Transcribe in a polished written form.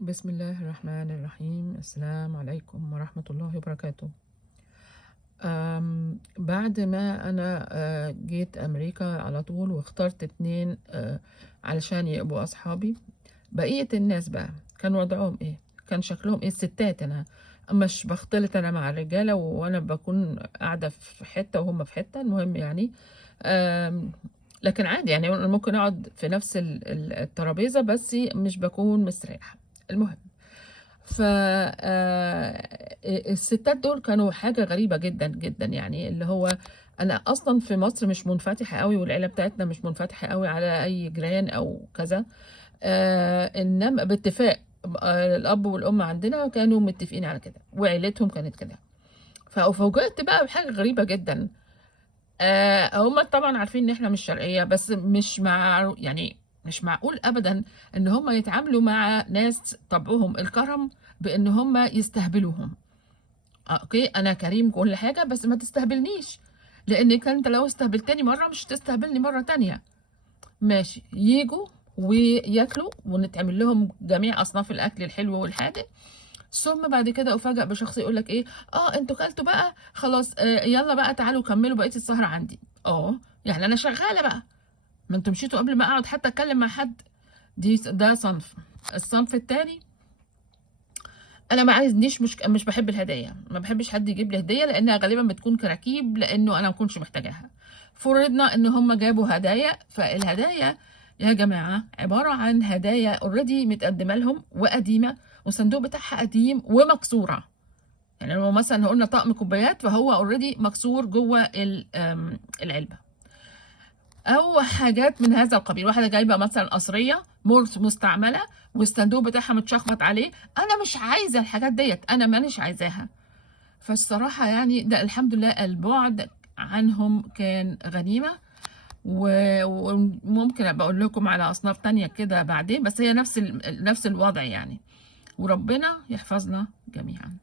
بسم الله الرحمن الرحيم. السلام عليكم ورحمة الله وبركاته. بعد ما أنا جيت أمريكا على طول واخترت اتنين علشان يبقوا أصحابي. بقية الناس بقى كان وضعهم إيه؟ كان شكلهم إيه؟ الستات، أنا مش بختلط أنا مع الرجالة وأنا بكون قاعدة في حتة وهم في حتة، المهم يعني. آم، لكن عادي يعني أنا ممكن أقعد في نفس الترابيزة، بس مش بكون مستريحة. المهم، ف الستات دول كانوا حاجة غريبة جدًا، جدًا، يعني اللي هو أنا أصلًا في مصر مش منفتحة أوي، والعيلة بتاعتنا مش منفتحة أوي على أي جيران أو كذا. إنما باتفاق الأب والأم عندنا كانوا متفقين على كده، وعيلتهم كانت كده. ففوجئت بقى بحاجة غريبة جدًا. هُم طبعًا عارفين إن إحنا مش شرقية، بس مش معقول أبدًا إن هُم يتعاملوا مع ناس طبعهم الكرم بإن هُم يستهبلوهم. أوكي، أنا كريم كل حاجة بس ما تستهبلنيش، لإنِّك أنت لو استهبلتني مرّة مش هتستهبلني مرّة تانية. ماشي، ييجوا وياكلوا ونتعمل لهم جميع أصناف الأكل الحلو والحادق، ثم بعد كده أُفاجأ بشخص يقول لك إيه، أنتم كلتوا بقى خلاص، يالّا بقى تعالوا كمّلوا بقية السهرة عندي. يعني أنا شغّالة بقى، ما أنتم مشيتوا قبل ما أقعد حتى أتكلّم مع حد. ده صنف. الصنف التاني، أنا ما عايزنيش، مش باحب الهدايا، ما باحبش حد يجيب لي هدية لإنها غالبًا بتكون كراكيب، لإنه أنا ما باكونش محتاجاها. فرضنا إن هُم جابوا هدايا، فالهدايا يا جماعة عبارة عن هدايا already متقدمة لهم وقديمة، والصندوق بتاعها قديم ومكسورة. يعني لو مثلًا قلنا طقم كوبايات فهو already مكسور جوّه العلبة، أو حاجات من هذا القبيل. واحدة جايبة مثلًا قصرية مستعملة والصندوق بتاعها متشخبط عليه، أنا مش عايزة الحاجات ديّة، أنا مانيش عايزاها. فالصراحة يعني ده الحمد لله البُعد عنهم كان غنيمة. وممكن أبقى أقول لكم على أصناف تانية كده بعدين، بس هي نفس الوضع يعني. وربنا يحفظنا جميعًا.